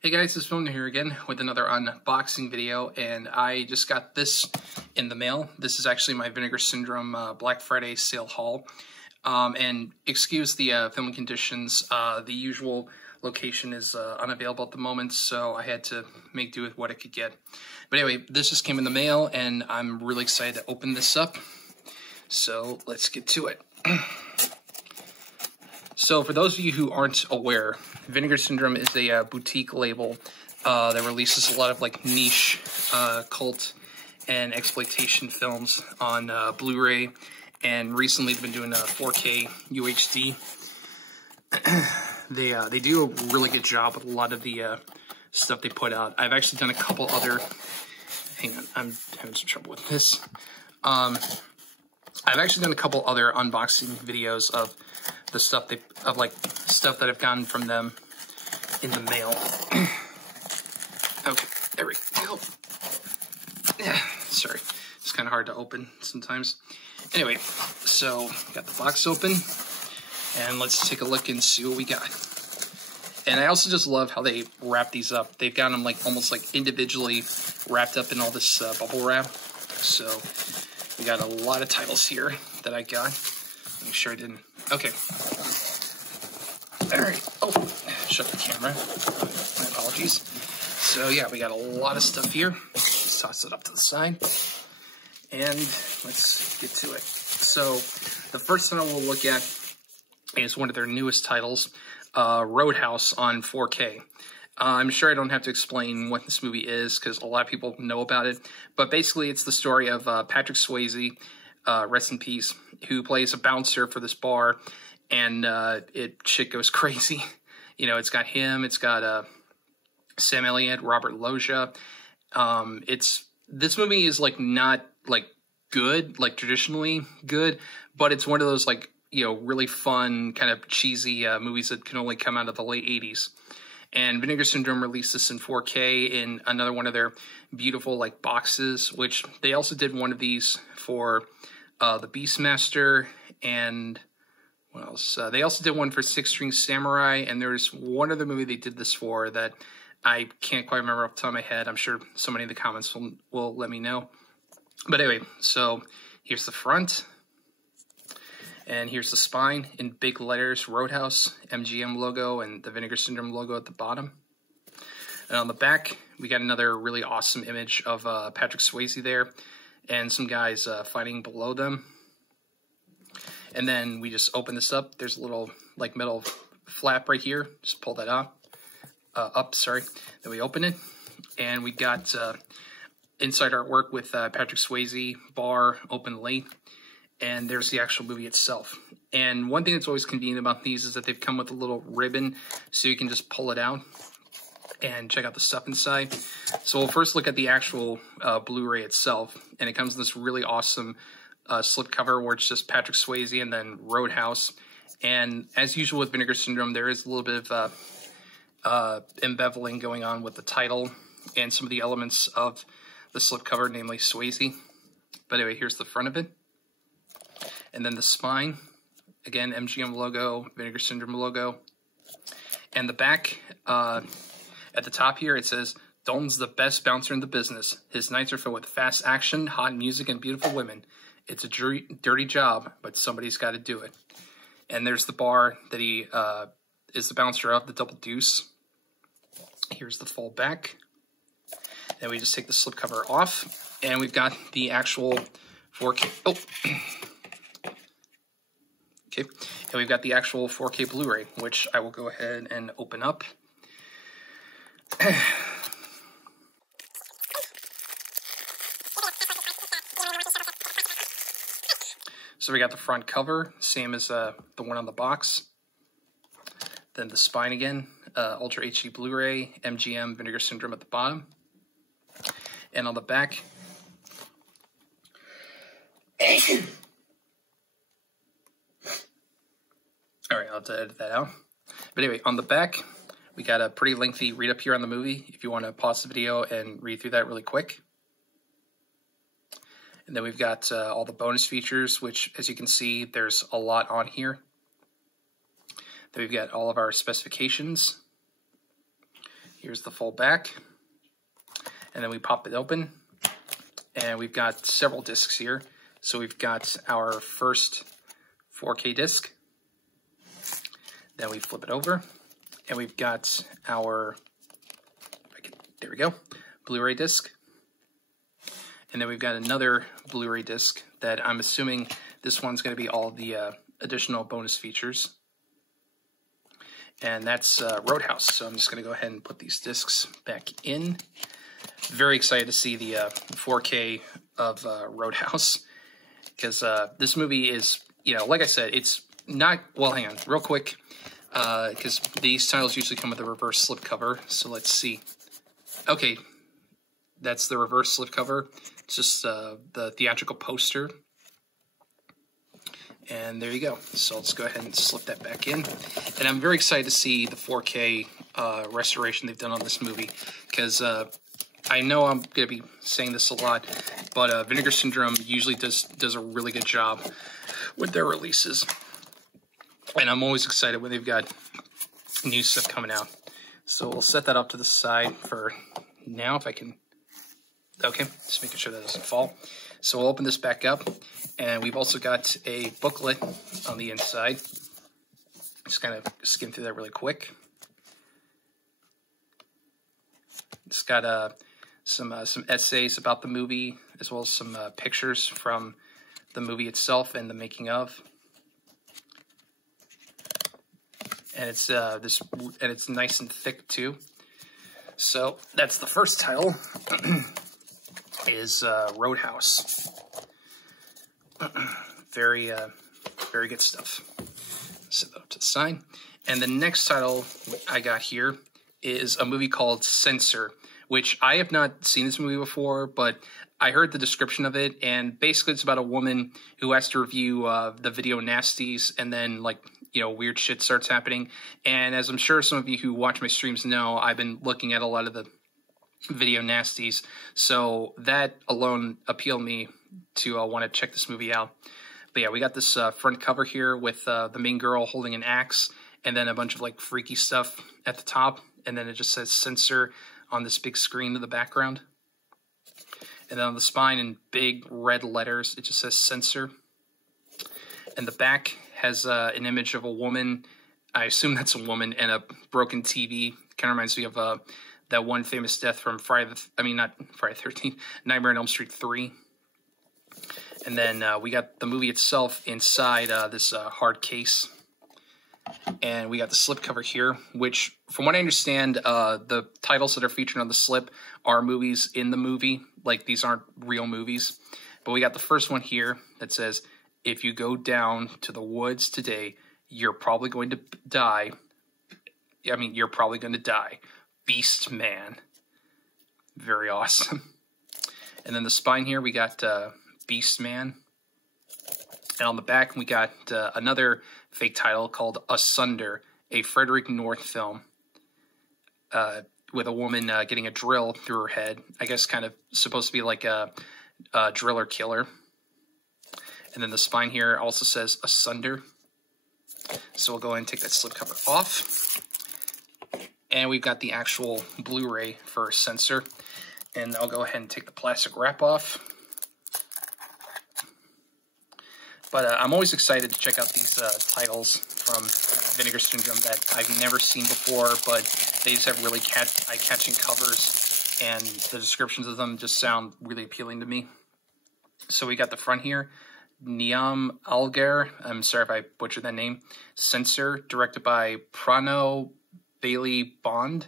Hey guys, it's FilmNerd here again with another unboxing video, and I just got this in the mail. This is actually my Vinegar Syndrome Black Friday sale haul. And excuse the filming conditions, the usual location is unavailable at the moment, so I had to make do with what I could get. But anyway, this just came in the mail, and I'm really excited to open this up. So let's get to it. So for those of you who aren't aware, Vinegar Syndrome is a boutique label that releases a lot of like niche cult and exploitation films on Blu-ray, and recently they've been doing 4K UHD. They do a really good job with a lot of the stuff they put out. I've actually done a couple other. Hang on, I'm having some trouble with this. I've actually done a couple other unboxing videos of the stuff stuff that I've gotten from them in the mail. Okay, there we go. Yeah, sorry, it's kind of hard to open sometimes. Anyway, so got the box open, and let's take a look and see what we got. And I also just love how they wrap these up. They've got them like almost like individually wrapped up in all this bubble wrap. So we got a lot of titles here that I got. Make sure I didn't. Okay. All right. Oh, shut the camera. My apologies. So yeah, we got a lot of stuff here. Let's toss it up to the side, and let's get to it. So the first one we'll look at is one of their newest titles, Roadhouse on 4K. I'm sure I don't have to explain what this movie is because a lot of people know about it. But basically, it's the story of Patrick Swayze, rest in peace, who plays a bouncer for this bar, and shit goes crazy. You know, it's got him, it's got Sam Elliott, Robert Loggia. This movie is like not like good, like traditionally good, but it's one of those like, you know, really fun kind of cheesy movies that can only come out of the late 80s. And Vinegar Syndrome released this in 4K in another one of their beautiful like boxes, which they also did one of these for the Beastmaster, and what else? They also did one for Six String Samurai, and there's one other movie they did this for that I can't quite remember off the top of my head. I'm sure somebody in the comments will let me know. But anyway, so here's the front, and here's the spine in big letters, Roadhouse, MGM logo, and the Vinegar Syndrome logo at the bottom. And on the back, we got another really awesome image of Patrick Swayze there, and some guys fighting below them. And then we just open this up. There's a little like metal flap right here. Just pull that out. Then we open it, and we got inside artwork with Patrick Swayze, bar, open late, and there's the actual movie itself. And one thing that's always convenient about these is that they've come with a little ribbon, so you can just pull it out and check out the stuff inside. So we'll first look at the actual Blu-ray itself, and it comes in this really awesome slipcover where it's just Patrick Swayze and then Roadhouse. And as usual with Vinegar Syndrome, there is a little bit of embezzling going on with the title and some of the elements of the slipcover, namely Swayze. But anyway, here's the front of it. And then the spine, again, MGM logo, Vinegar Syndrome logo. And the back, at the top here, it says, Dalton's the best bouncer in the business. His nights are filled with fast action, hot music, and beautiful women. It's a dirty job, but somebody's got to do it. And there's the bar that he is the bouncer of, the Double Deuce. Here's the full back. Then we just take the slipcover off, and we've got the actual 4K. Oh. Okay, and we've got the actual 4K Blu-ray, which I will go ahead and open up. So we got the front cover, same as the one on the box. Then the spine again, Ultra HD Blu-ray, MGM Vinegar Syndrome at the bottom. And on the back, all right, I'll have to edit that out. But anyway, on the back, we got a pretty lengthy read up here on the movie if you want to pause the video and read through that really quick. And then we've got all the bonus features, which, as you can see, there's a lot on here. Then we've got all of our specifications. Here's the full back. And then we pop it open. And we've got several discs here. So we've got our first 4K disc. Then we flip it over. And we've got our, there we go, Blu-ray disc. And then we've got another Blu-ray disc that I'm assuming this one's going to be all the additional bonus features. And that's Roadhouse. So I'm just going to go ahead and put these discs back in. Very excited to see the 4K of Roadhouse. Because this movie is, you know, like I said, it's not, well, hang on, real quick. Because these titles usually come with a reverse slipcover. So let's see. Okay, that's the reverse slipcover. It's just the theatrical poster. And there you go. So let's go ahead and slip that back in. And I'm very excited to see the 4K restoration they've done on this movie. Because I know I'm going to be saying this a lot, but Vinegar Syndrome usually does a really good job with their releases. And I'm always excited when they've got new stuff coming out. So we'll set that up to the side for now, if I can. Okay, just making sure that doesn't fall. So we'll open this back up, and we've also got a booklet on the inside. Just kind of skim through that really quick. It's got some essays about the movie, as well as some pictures from the movie itself and the making of. And it's it's nice and thick too. So that's the first title. Is Roadhouse. Very good stuff. Set that up to the side. And the next title I got here is a movie called Censor, which I have not seen this movie before, but I heard the description of it, and basically it's about a woman who has to review the video nasties, and then, like, you know, weird shit starts happening. And as I'm sure some of you who watch my streams know, I've been looking at a lot of the video nasties, so that alone appealed me to want to check this movie out. But yeah, we got this front cover here with the main girl holding an axe, and then a bunch of like freaky stuff at the top, and then it just says Censor on this big screen in the background. And then on the spine in big red letters, it just says Censor. And the back has an image of a woman. I assume that's a woman, and a broken TV. Kind of reminds me of that one famous death from not Friday the 13th, Nightmare on Elm Street 3. And then we got the movie itself inside this hard case. And we got the slipcover here, which, from what I understand, the titles that are featured on the slip are movies in the movie. Like, these aren't real movies. But we got the first one here that says, "If you go down to the woods today, you're probably going to die. I mean, you're probably going to die. Beast Man." Very awesome. And then the spine here, we got Beast Man. And on the back, we got another fake title called Asunder, a Frederick North film, with a woman getting a drill through her head. I guess kind of supposed to be like a driller killer. And then the spine here also says Asunder. So we'll go ahead and take that slipcover off. And we've got the actual Blu-ray for Censor. And I'll go ahead and take the plastic wrap off. But I'm always excited to check out these titles from Vinegar Syndrome that I've never seen before, but they just have really eye-catching covers, and the descriptions of them just sound really appealing to me. So we got the front here, Niam Algar, I'm sorry if I butchered that name, Censor, directed by Prano Bailey Bond.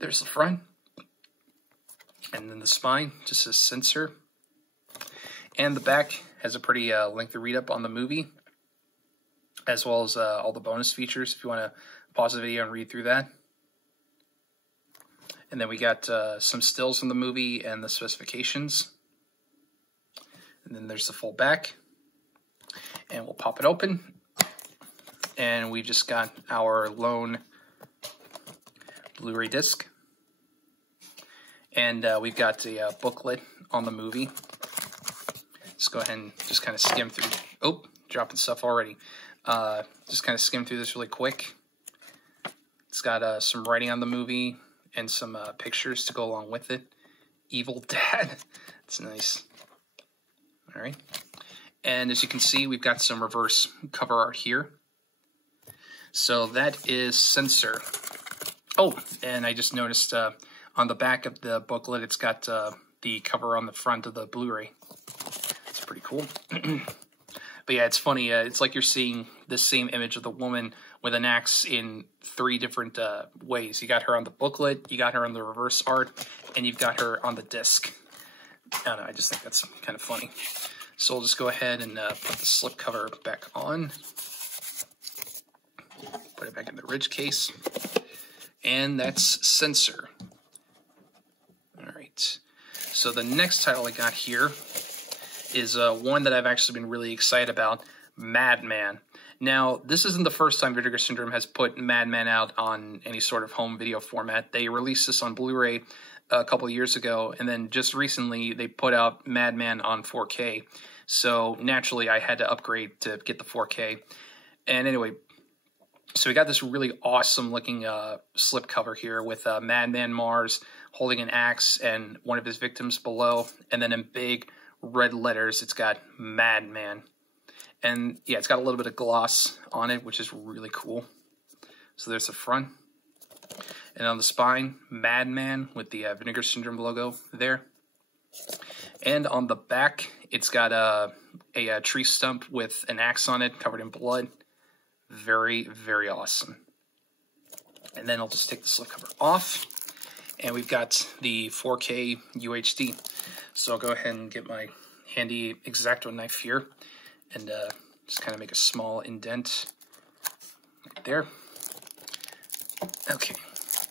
There's the front. And then the spine just says Censor. And the back has a pretty lengthy read-up on the movie, as well as all the bonus features, if you want to pause the video and read through that. And then we got some stills from the movie and the specifications. And then there's the full back. And we'll pop it open. And we just got our lone Blu-ray disc. And we've got a booklet on the movie. Let's go ahead and just kind of skim through. Oh, dropping stuff already. Just kind of skim through this really quick. It's got some writing on the movie and some pictures to go along with it. Evil Dad. It's nice. All right. And as you can see, we've got some reverse cover art here. So that is Censor. Oh, and I just noticed on the back of the booklet, it's got the cover on the front of the Blu-ray. It's pretty cool. But yeah, it's funny. It's like you're seeing the same image of the woman with an axe in 3 different ways. You got her on the booklet, you got her on the reverse art, and you've got her on the disc. I don't know, I just think that's kind of funny. So we'll just go ahead and put the slipcover back on. Put it back in the ridge case. And that's Censor. All right. So the next title I got here is one that I've actually been really excited about, Madman. Now, this isn't the first time Vinegar Syndrome has put Madman out on any sort of home video format. They released this on Blu-ray a couple of years ago, and then just recently they put out Madman on 4K. So naturally, I had to upgrade to get the 4K. And anyway, so we got this really awesome looking slipcover here with Madman Mars holding an axe and one of his victims below, and then in big red letters, it's got Madman. And yeah, it's got a little bit of gloss on it, which is really cool. So there's the front. And on the spine, Madman with the Vinegar Syndrome logo there. And on the back, it's got a tree stump with an axe on it covered in blood. Very, very awesome. And then I'll just take the slipcover off. And we've got the 4K UHD. So I'll go ahead and get my handy X-Acto knife here and just kind of make a small indent right there. Okay,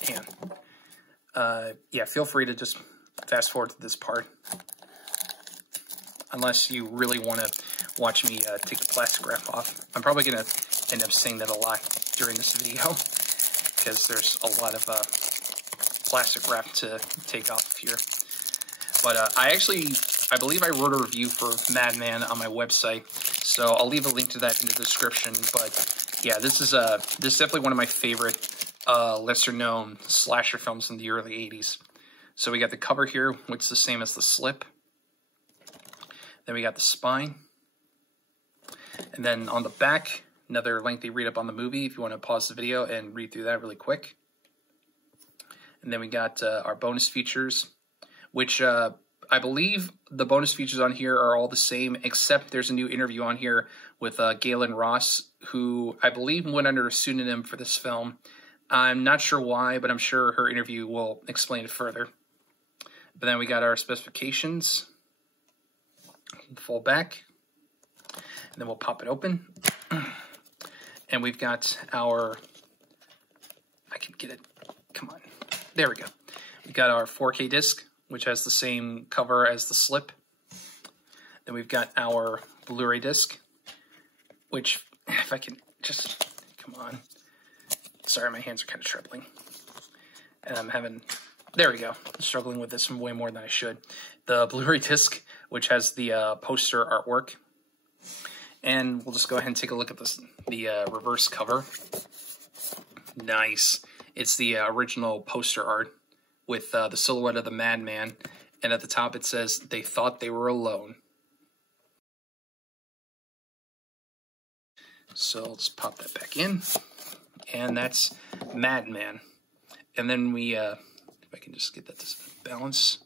and yeah, feel free to just fast forward to this part, unless you really want to watch me take the plastic wrap off. I'm probably going to end up saying that a lot during this video, because there's a lot of plastic wrap to take off here. But I believe I wrote a review for Madman on my website, so I'll leave a link to that in the description. But yeah, this is definitely one of my favorite lesser-known slasher films in the early 80s. So we got the cover here, which is the same as the slip. Then we got the spine. And then on the back, another lengthy read-up on the movie if you want to pause the video and read through that really quick. And then we got our bonus features, which I believe the bonus features on here are all the same, except there's a new interview on here with Galen Ross, who I believe went under a pseudonym for this film. I'm not sure why, but I'm sure her interview will explain it further. But then we got our specifications, fold back, and then we'll pop it open. And we've got our, I can get it, come on, there we go. We've got our 4K disc, which has the same cover as the slip. Then we've got our Blu-ray disc, which, if I can just, come on. Sorry, my hands are kind of trembling. And I'm having, there we go. I'm struggling with this way more than I should. The Blu-ray disc, which has the poster artwork. And we'll just go ahead and take a look at this, the reverse cover. Nice. It's the original poster art with the silhouette of the Madman. And at the top it says, "They thought they were alone." So let's pop that back in. And that's Madman. And then we, if I can just get that to balance.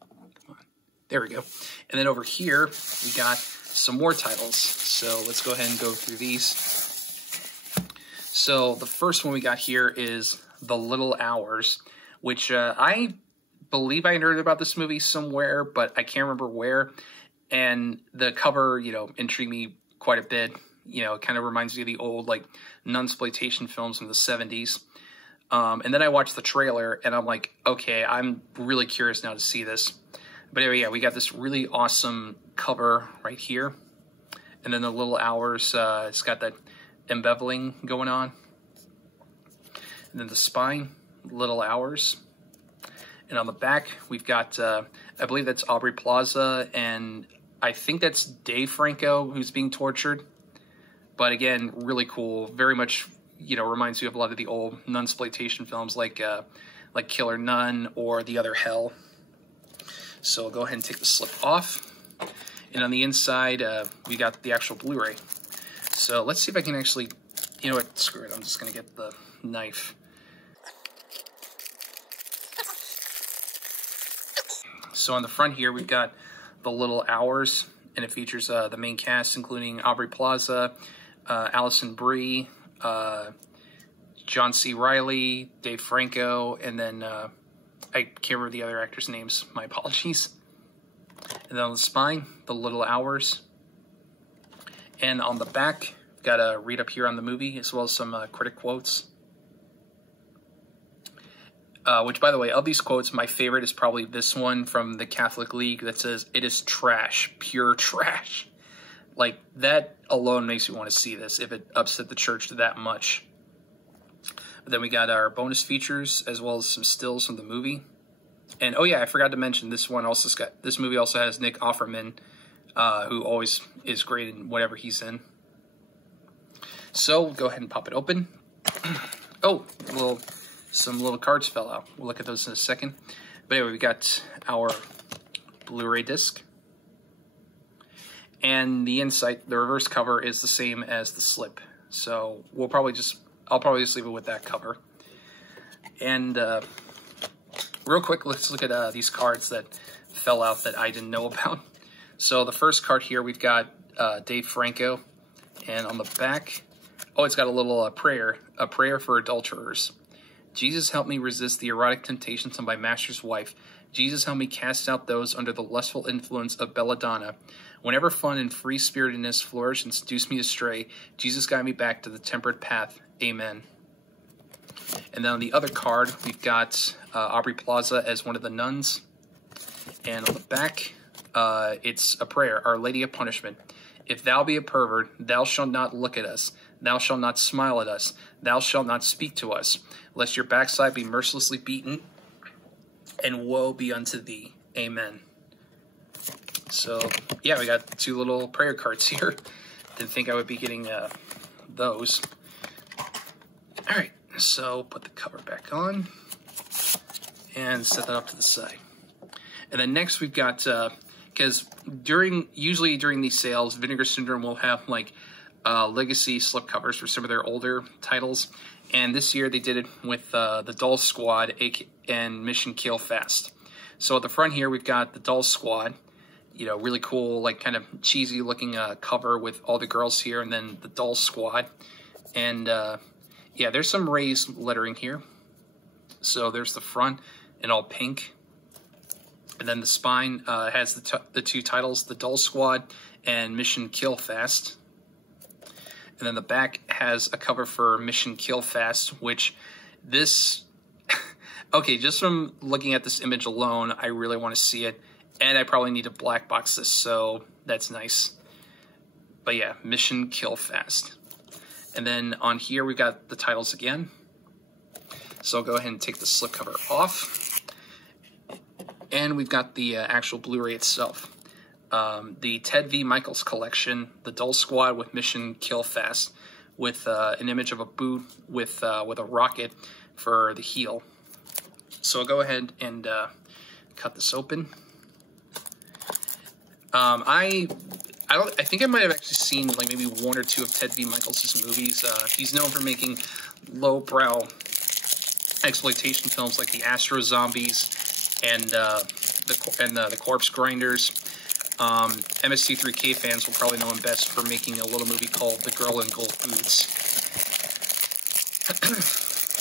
Come on. There we go. And then over here, we got some more titles. So let's go ahead and go through these. So the first one we got here is The Little Hours, which I believe I heard about this movie somewhere, but I can't remember where. And the cover, you know, intrigued me quite a bit. You know, it kind of reminds me of the old, like, nunsploitation films from the 70s. And then I watched the trailer, and I'm like, okay, I'm really curious now to see this. But anyway, yeah, we got this really awesome cover right here. And then The Little Hours, it's got that embeveling going on. And then the spine, Little Hours. And on the back, we've got, I believe that's Aubrey Plaza, and I think that's Dave Franco who's being tortured. But again, really cool. Very much, you know, reminds you of a lot of the old nunsploitation films like like Killer Nun or The Other Hell. So we'll go ahead and take the slip off. And on the inside, we got the actual Blu-ray. So let's see if I can actually, you know what, screw it, I'm just going to get the knife. So on the front here, we've got the little hours, and it features the main cast, including Aubrey Plaza, Alison Brie, John C. Reilly, Dave Franco, and then I can't remember the other actors' names. My apologies. And then on the spine, the little hours. And on the back, we've got a read up here on the movie, as well as some critic quotes. Which, by the way, of these quotes, my favorite is probably this one from the Catholic League that says, "It is trash, pure trash." Like, that alone makes me want to see this, if it upset the church that much. But then we got our bonus features, as well as some stills from the movie. And, oh yeah, I forgot to mention, this movie also has Nick Offerman, who always is great in whatever he's in. So, we'll go ahead and pop it open. Oh, some little cards fell out. We'll look at those in a second. But anyway, we got our Blu-ray disc. And the inside, the reverse cover is the same as the slip. So I'll probably just leave it with that cover. And real quick, let's look at these cards that fell out that I didn't know about. So the first card here, we've got Dave Franco. And on the back, oh, it's got a little prayer, a prayer for adulterers. Jesus, help me resist the erotic temptations of my master's wife. Jesus, help me cast out those under the lustful influence of belladonna. Whenever fun and free-spiritedness flourish and seduce me astray, Jesus, guide me back to the temperate path. Amen. And then on the other card, we've got Aubrey Plaza as one of the nuns. And on the back, it's a prayer, Our Lady of Punishment. If thou be a pervert, thou shalt not look at us. Thou shalt not smile at us. Thou shalt not speak to us, lest your backside be mercilessly beaten, and woe be unto thee. Amen. So, yeah, we got two little prayer cards here. Didn't think I would be getting those. All right, so put the cover back on and set that up to the side. And then next we've got, because usually during these sales, Vinegar Syndrome will have like legacy slipcovers for some of their older titles. And this year they did it with the Doll Squad and Mission Kill Fast. So at the front here, we've got the Doll Squad, you know, really cool, like kind of cheesy looking cover with all the girls here, and then the Doll Squad. And yeah, there's some raised lettering here. So there's the front in all pink. And then the spine has the two titles, the Doll Squad and Mission Kill Fast. And then the back has a cover for Mission Kill Fast, which this, okay, just from looking at this image alone, I really want to see it. And I probably need to black box this, so that's nice. But yeah, Mission Kill Fast. And then on here, we've got the titles again. So I'll go ahead and take the slipcover off. And we've got the actual Blu-ray itself. The Ted V. Michaels collection, the Doll Squad with Mission Kill Fast, with an image of a boot with a rocket for the heel. So I'll go ahead and cut this open. I think I might have actually seen like maybe one or two of Ted V. Michaels' movies. He's known for making lowbrow exploitation films like the Astro Zombies and the Corpse Grinders. MST3K fans will probably know him best for making a little movie called The Girl in Gold Boots.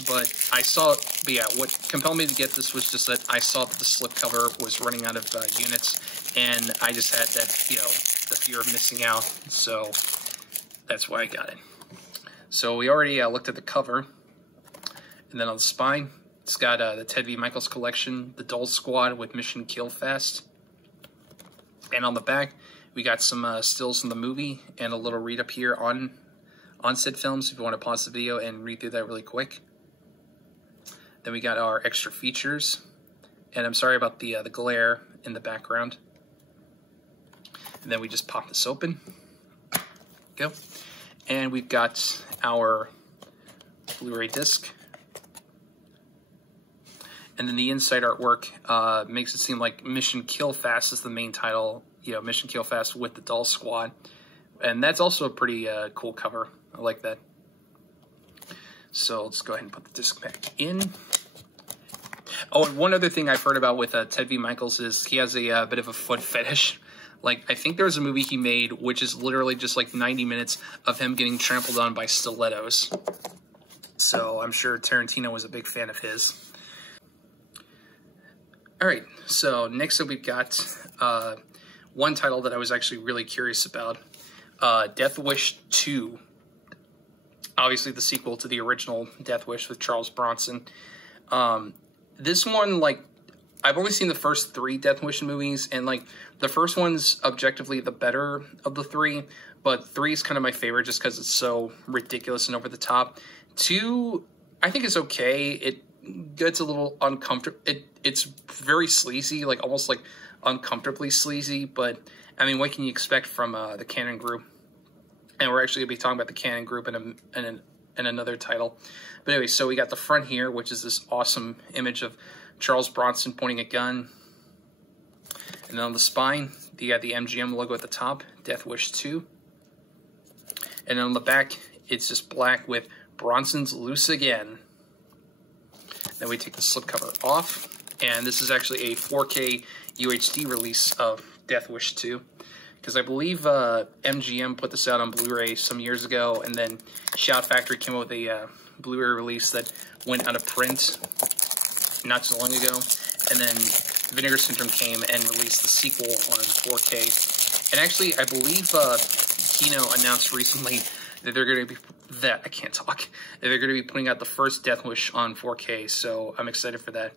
But yeah, what compelled me to get this was just that I saw that the slipcover was running out of units, and I just had that, you know, the fear of missing out, so that's why I got it. So we already looked at the cover, and then on the spine, it's got the Ted V. Michaels collection, the Doll Squad with Mission Kill Fast. And on the back, we got some stills from the movie and a little read up here on said films if you want to pause the video and read through that really quick. Then we got our extra features. And I'm sorry about the glare in the background. And then we just pop this open. Go. And we've got our Blu-ray disc. And then the inside artwork makes it seem like Mission Kill Fast is the main title. You know, Mission Kill Fast with the Doll Squad. And that's also a pretty cool cover. I like that. So let's go ahead and put the disc back in. Oh, and one other thing I've heard about with Ted V. Michaels is he has a bit of a foot fetish. Like, I think there was a movie he made which is literally just like 90 minutes of him getting trampled on by stilettos. So I'm sure Tarantino was a big fan of his. Alright, so next up we've got one title that I was actually really curious about. Death Wish 2. Obviously the sequel to the original Death Wish with Charles Bronson. This one, like, I've only seen the first 3 Death Wish movies, and, like, the first one's objectively the better of the 3, but 3 is kind of my favorite just because it's so ridiculous and over the top. 2, I think is okay. It gets a little uncomfortable. It's very sleazy, like, almost, like, uncomfortably sleazy, but, I mean, what can you expect from the Cannon Group? And we're actually going to be talking about the Cannon Group in another title. But anyway, so we got the front here, which is this awesome image of Charles Bronson pointing a gun. And then on the spine, you got the MGM logo at the top, Death Wish 2. And then on the back, it's just black with Bronson's Loose Again. Then we take the slipcover off. And this is actually a 4K UHD release of Death Wish 2. Because I believe MGM put this out on Blu-ray some years ago, and then Shout Factory came out with a Blu-ray release that went out of print not too long ago. And then Vinegar Syndrome came and released the sequel on 4K. And actually, I believe Kino announced recently that they're going to be that they're going to be putting out the first Death Wish on 4K. So I'm excited for that.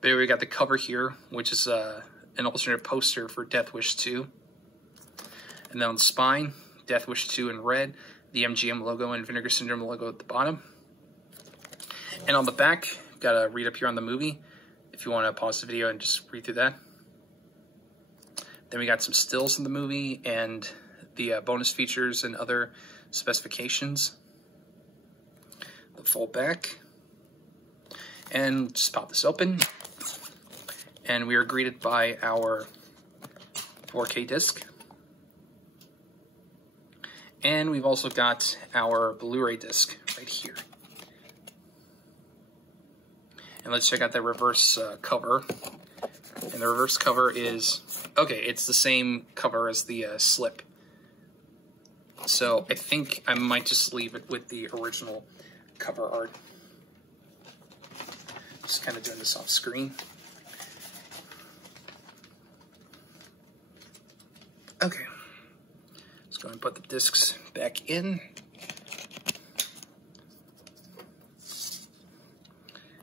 But anyway, we got the cover here, which is an alternate poster for Death Wish 2. And then on the spine, Death Wish 2 in red, the MGM logo and Vinegar Syndrome logo at the bottom. And on the back, got to read up here on the movie, if you want to pause the video and just read through that. Then we got some stills in the movie and the bonus features and other specifications. The full back. And just pop this open. And we are greeted by our 4K disc. And we've also got our Blu-ray disc right here. And let's check out the reverse cover. And the reverse cover is, okay, it's the same cover as the slip. So I think I might just leave it with the original cover art. Just kind of doing this off screen. Okay. Let's go and put the discs back in.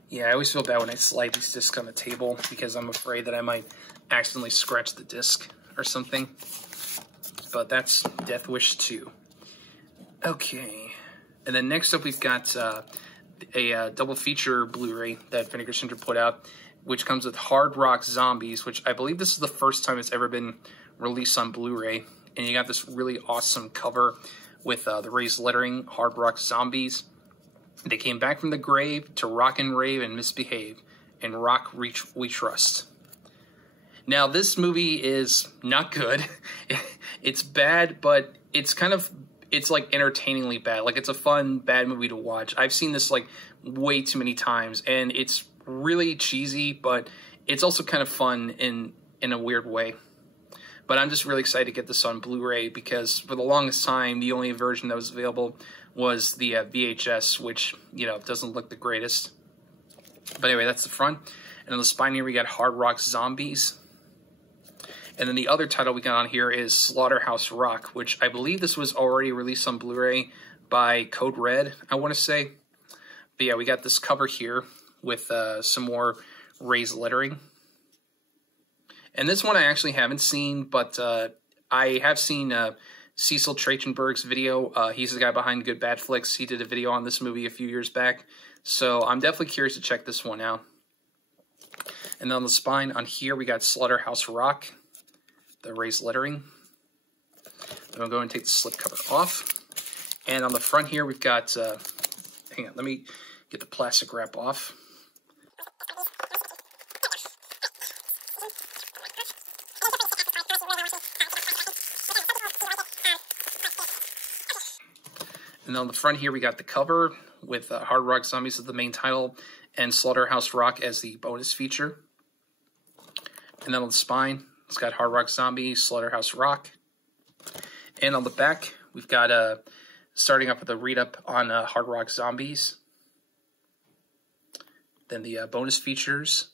Yeah, I always feel bad when I slide these discs on the table because I'm afraid that I might accidentally scratch the disc or something. But that's Death Wish 2. Okay. And then next up we've got a double feature Blu-ray that Vinegar Syndrome put out, which comes with Hard Rock Zombies, which I believe this is the first time it's ever been released on Blu-ray. And you got this really awesome cover with the raised lettering, Hard Rock Zombies. They came back from the grave to rock and rave and misbehave. And rock we trust. Now, this movie is not good. It's bad, but it's like entertainingly bad. Like, it's a fun, bad movie to watch. I've seen this like way too many times, and it's really cheesy, but it's also kind of fun in a weird way. But I'm just really excited to get this on Blu-ray because for the longest time, the only version that was available was the VHS, which, you know, doesn't look the greatest. But anyway, that's the front. And on the spine here, we got Hard Rock Zombies. And then the other title we got on here is Slaughterhouse Rock, which I believe this was already released on Blu-ray by Code Red, I want to say. But yeah, we got this cover here with some more raised lettering. And this one I actually haven't seen, but I have seen Cecil Trachtenberg's video. He's the guy behind Good Bad Flicks. He did a video on this movie a few years back. So I'm definitely curious to check this one out. And then on the spine on here, we got Slaughterhouse Rock, the raised lettering. Then I'll go and take the slipcover off. And on the front here, we've got, hang on, let me get the plastic wrap off. And on the front here, we got the cover with Hard Rock Zombies as the main title and Slaughterhouse Rock as the bonus feature. And then on the spine, it's got Hard Rock Zombies, Slaughterhouse Rock. And on the back, we've got starting up with a read-up on Hard Rock Zombies. Then the bonus features.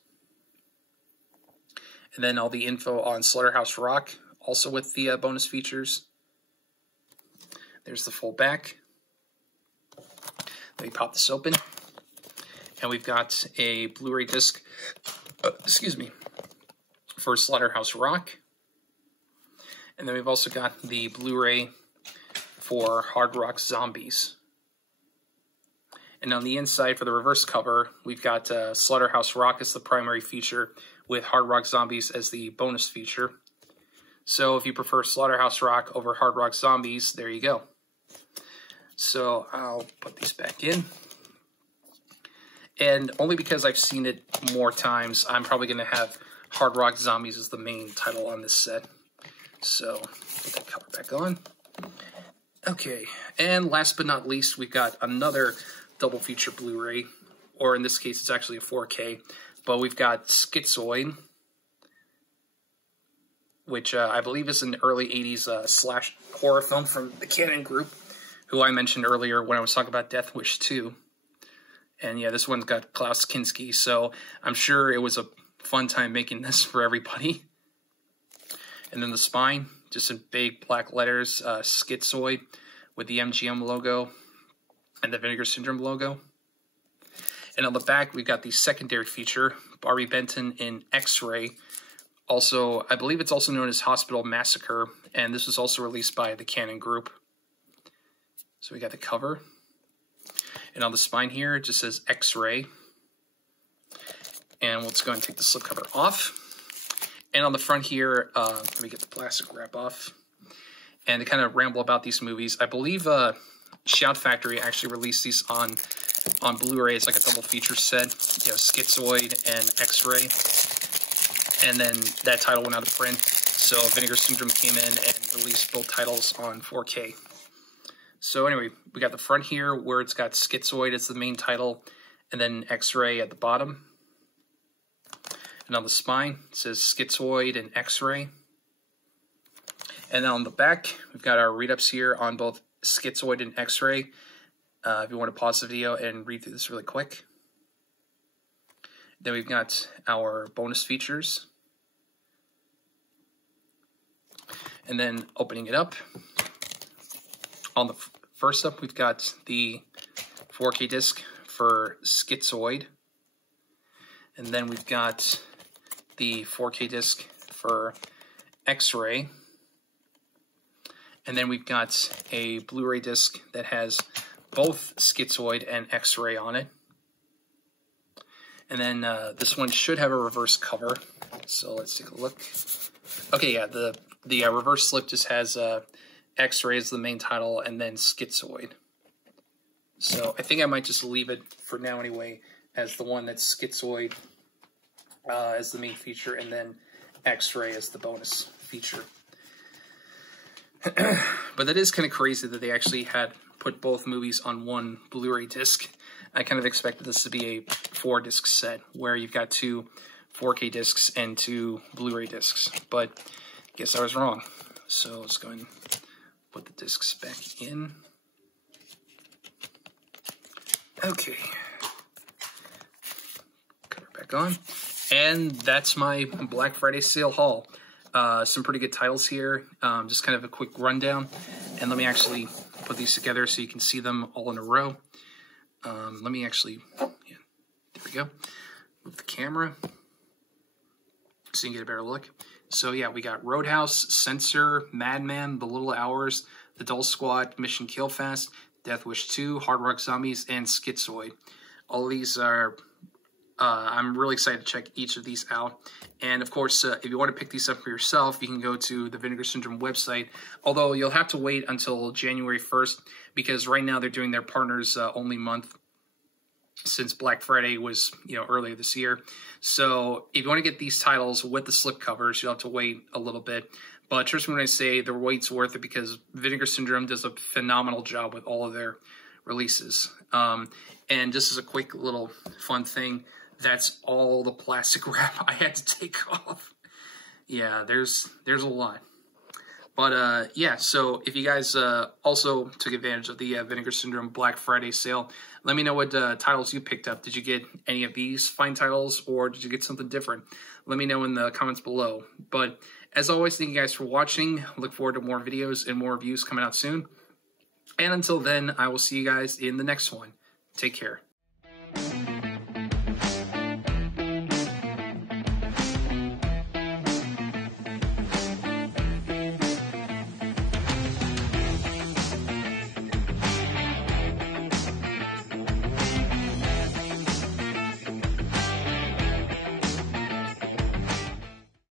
And then all the info on Slaughterhouse Rock, also with the bonus features. There's the full back. Let me pop this open. And we've got a Blu-ray disc, for Slaughterhouse Rock. And then we've also got the Blu-ray for Hard Rock Zombies. And on the inside, for the reverse cover, we've got Slaughterhouse Rock as the primary feature with Hard Rock Zombies as the bonus feature. So if you prefer Slaughterhouse Rock over Hard Rock Zombies, there you go. So I'll put these back in. And only because I've seen it more times, I'm probably going to have Hard Rock Zombies as the main title on this set. So put that cover back on. Okay, and last but not least, we've got another double feature Blu-ray, or in this case, it's actually a 4K, but we've got Schizoid, which I believe is an early 80s slash horror film from the Cannon Group, who I mentioned earlier when I was talking about Death Wish 2. And yeah, this one's got Klaus Kinski, so I'm sure it was a fun time making this for everybody. And then the spine, just in big black letters, Schizoid with the MGM logo and the Vinegar Syndrome logo. And on the back, we've got the secondary feature, Barbie Benton in X-Ray. Also, I believe it's also known as Hospital Massacre, and this was also released by the Cannon Group. So we got the cover. And on the spine here, it just says X-Ray. And let's go and take the slipcover off. And on the front here, let me get the plastic wrap off. And to kind of ramble about these movies, I believe Shout Factory actually released these on Blu-ray. It's like a double feature set, you know, Schizoid and X-Ray. And then that title went out of print. So Vinegar Syndrome came in and released both titles on 4K. So anyway, we got the front here where it's got Schizoid as the main title, and then X-Ray at the bottom. And on the spine, it says Schizoid and X-Ray. And then on the back, we've got our read-ups here on both Schizoid and X-Ray. If you want to pause the video and read through this really quick. Then we've got our bonus features. And then opening it up. On the first up, we've got the 4K disc for Schizoid. And then we've got the 4K disc for X-Ray. And then we've got a Blu-ray disc that has both Schizoid and X-Ray on it. And then this one should have a reverse cover. So let's take a look. Okay, yeah, the reverse slip just has X-Ray as the main title and then Schizoid. So I think I might just leave it for now anyway as the one that's Schizoid as the main feature and then X-Ray as the bonus feature. But that is kind of crazy that they actually had put both movies on one Blu-ray disc. I kind of expected this to be a 4-disc set where you've got 2 4K discs and 2 Blu-ray discs, but I guess I was wrong. So let's go and put the discs back in. Okay. Cover back on. And that's my Black Friday sale haul. Some pretty good titles here. Just kind of a quick rundown. And let me actually put these together so you can see them all in a row. Let me actually, yeah, there we go. Move the camera so you can get a better look. So yeah, we got Roadhouse, Censor, Madman, The Little Hours, The Dull Squad, Mission Kill Fast, Death Wish 2, Hard Rock Zombies, and Schizoid. All of these are, I'm really excited to check each of these out. And of course, if you want to pick these up for yourself, you can go to the Vinegar Syndrome website. Although you'll have to wait until January 1st because right now they're doing their partners only month since Black Friday was, earlier this year. So if you want to get these titles with the slipcovers, you'll have to wait a little bit. But trust me when I say the wait's worth it, because Vinegar Syndrome does a phenomenal job with all of their releases. And just as a quick little fun thing, that's all the plastic wrap I had to take off. Yeah, there's a lot. But yeah, so if you guys also took advantage of the Vinegar Syndrome Black Friday sale, let me know what titles you picked up. Did you get any of these fine titles, or did you get something different? Let me know in the comments below. But as always, thank you guys for watching. Look forward to more videos and more reviews coming out soon. And until then, I will see you guys in the next one. Take care.